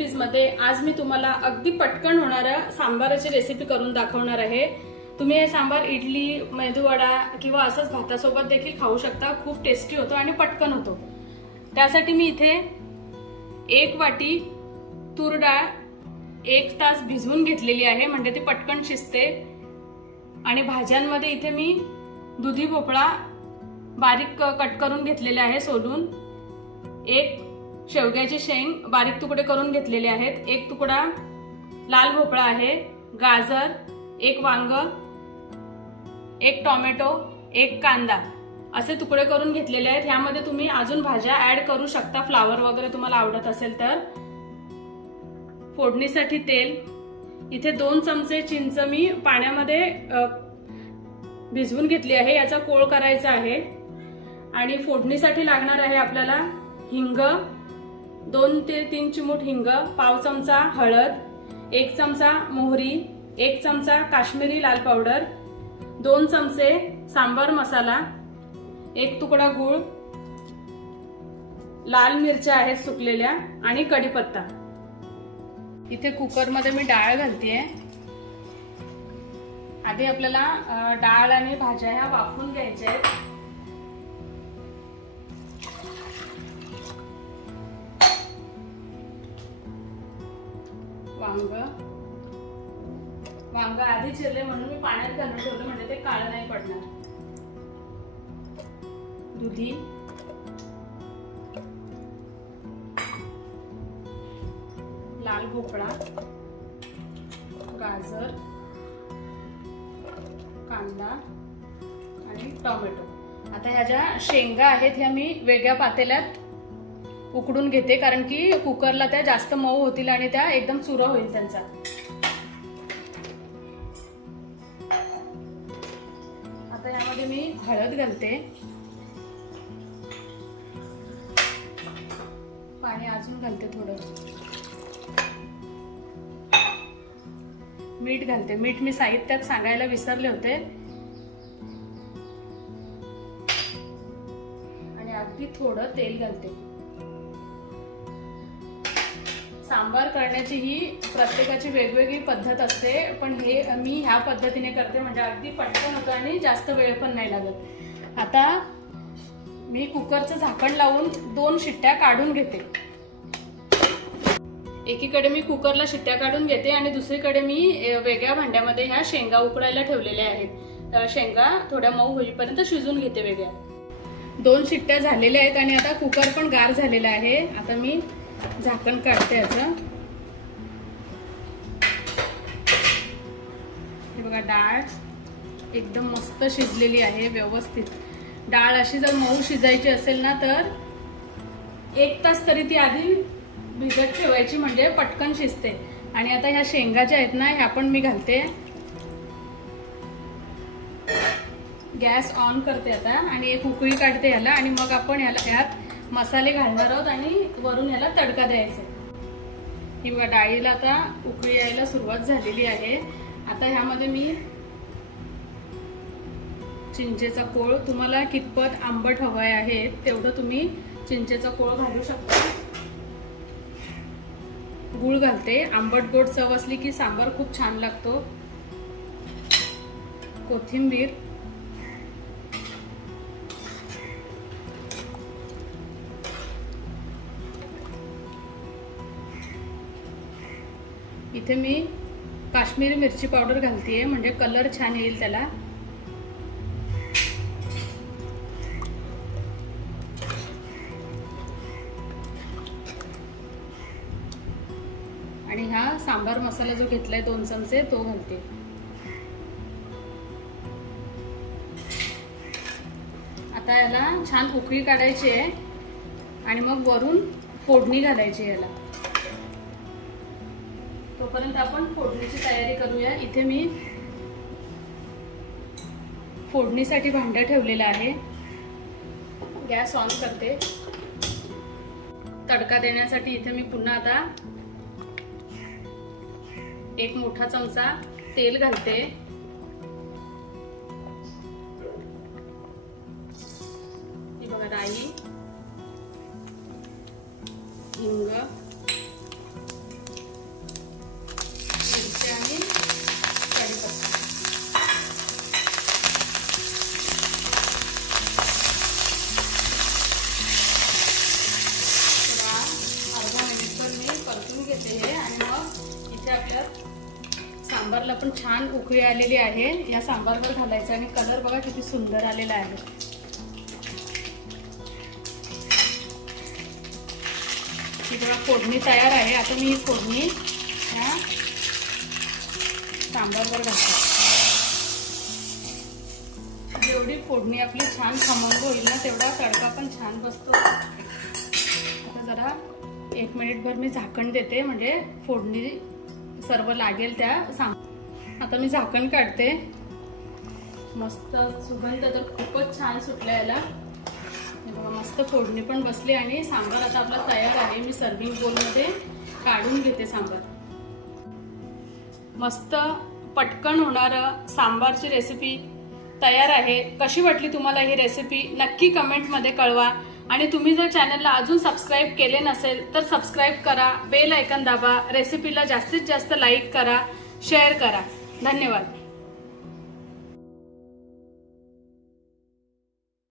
Recipes मध्ये आज मी तुम्हाला अगदी पटकन होणाऱ्या सांबाराची रेसिपी करून दाखवणार आहे। तुम्ही हे सांबार इडली, मेदूवडा किंवा असंच भातासोबत देखील खाऊ शकता। खूप टेस्टी होतो आणि पटकन होतो। त्यासाठी मी इथे 1 वाटी तूर डाळ 1 तास भिजवून घेतलेली आहे, म्हणजे ती पटकन शिजते। आणि भाज्यांमध्ये इथे मी दुधी भोपळा बारीक कट करून घेतलेले आहे सोलून, 1 शेवग्याची शेंग बारीक तुकडे करून घेतलेले आहेत, 1 तुकडा लाल भोपळा आहे, गाजर, 1 वांग, 1 टोमॅटो, 1 कांदा असे तुकडे करून घेतलेले आहेत। यामध्ये तुम्ही अजून भाज्या ऍड करू शकता, फ्लावर वगैरे तुम्हाला आवडत असेल तर। फोडणीसाठी तेल, इथे 2 चमचे चिंच मी पाण्यामध्ये भिजवून घेतली आहे, याचा कोळ करायचा आहे। आणि फोडणीसाठी लागणार आहे आपल्याला हिंग, 2 ते 3 चिमूट हिंग, पाव चमचा हळद, 1 चमचा मोहरी, 1 चमचा काश्मीरी लाल पावडर, 2 चमचे सांबार मसाला, 1 तुकडा गूळ, लाल मिरच्या आहेत सुकलेल्या आणि कढीपत्ता। इथे कुकर मध्ये मी डाळ घालतेय। आधी आपल्याला डाळ आणि भाज्या ह्या वाफवून घ्यायच्या आहेत। वांग आधी चिरले म्हणून मी पाण्यात घालून ठेवलं, म्हणजे ते काळं नाही पडणार। दुधी, लाल भोपळा, गाजर, कांदा आणि टोमॅटो। आता ह्या ज्या शेंगा आहेत ह्या मी वेगळ्या पातेल्यात उकडून घेते, कारण की कुकरला त्या जास्त मऊ होतील आणि त्या एकदम चुरा होईल त्यांचा। आता यामध्ये मी हळद घालते, पाणी अजून घालते थोडं, मीठ घालते। मीठ मी साहित्यात सांगायला विसरले होते। आणि अगदी थोडं तेल घालते। सांबार करण्याची ही प्रत्येकाची वेगवेगळी पद्धत असते, पण हे मी ह्या पद्धतीने करते, म्हणजे अगदी पटकन होतं आणि जास्त वेळ पण नाही लागत। आता मी कुकरचं झाकण लावून 2 शिट्ट्या काढून घेते। एकीकडे मी कुकरला शिट्ट्या काढून घेते आणि दुसरीकडे मी वेगळ्या भांड्यामध्ये ह्या शेंगा उकडायला ठेवलेल्या आहेत। शेंगा थोड्या मऊ होईपर्यंत शिजून घेते वेगळ्या। 2 शिट्ट्या झालेल्या आहेत आणि आता कुकर पण गार झालेला आहे। आता मी झाकण काढते याचं। हे बघा, डाळ एकदम मस्त शिजलेली आहे व्यवस्थित। डाळ अशी जर मऊ शिजायची असेल ना तर 1 तास तरी ती आधी भिजत ठेवायची, म्हणजे पटकन शिजते। आणि आता ह्या शेंगा ज्या आहेत ना ह्या पण मी घालते। गॅस ऑन करते आता आणि 1 उकळी काढते ह्याला, आणि मग आपण ह्यात मसाले घालणार आहोत आणि वरून ह्याला तडका द्यायचा। ही बघा, डाळीला आता उकळी यायला सुरुवात झालेली आहे। आता ह्यामध्ये मी चिंचेचा कोळ, तुम्हाला कितपत आंबट हवं आहे तेवढं तुम्ही चिंचेचा कोळ घालू शकता। गूळ घालते, आंबट गोड चव असली की सांबार खूप छान लागतो। कोथिंबीर, इथे मी काश्मीरी मिरची पावडर घालतेय, म्हणजे कलर छान येईल त्याला। आणि हा सांबार मसाला जो घेतलाय 2 चमचे तो घालते। आता याला छान उकळी काढायची आहे आणि मग वरून फोडणी घालायची याला। तोपर्यंत आपण फोडणीची तयारी करूया। इथे मी फोडणीसाठी भांडं ठेवलेलं आहे, गॅस ऑन करते। तडका देण्यासाठी इथे मी पुन्हा आता 1 मोठा चमचा तेल घालते। ही बघा, राई, हिंग, सांबारला पण छान उकळी आलेली आहे. या सांबारवर घालायचं आणि कलर बघा किती सुंदर आलेला आहे. ही बघा फोडणी तयार आहे. आता मी ही फोडणी या सांबारवर घालते. जेवढी फोडणी आपली छान खमंग होईल ना तेवढा तडका पण छान बसतो. आता जरा 1 मिनिटभर मी झाकण देते म्हणजे फोडणी सर्व लागेल त्या सांबार. आता मी झाकण काढते. मस्त सुगंध तर खूपच छान सुटला याला. मस्त फोडणी पण बसली आणि सांबार आता आपला तयार आहे. मी सर्विंग बोलमध्ये काढून घेते सांबार. मस्त पटकन होणारं सांबारची रेसिपी तयार आहे. कशी वाटली तुम्हाला ही रेसिपी नक्की कमेंटमध्ये कळवा. आणि तुम्ही जर चॅनलला अजून सबस्क्राईब केले नसेल तर सबस्क्राईब करा, बेल आयकॉन दाबा, रेसिपीला जास्तीत जास्त लाईक करा, शेअर करा. धन्यवाद.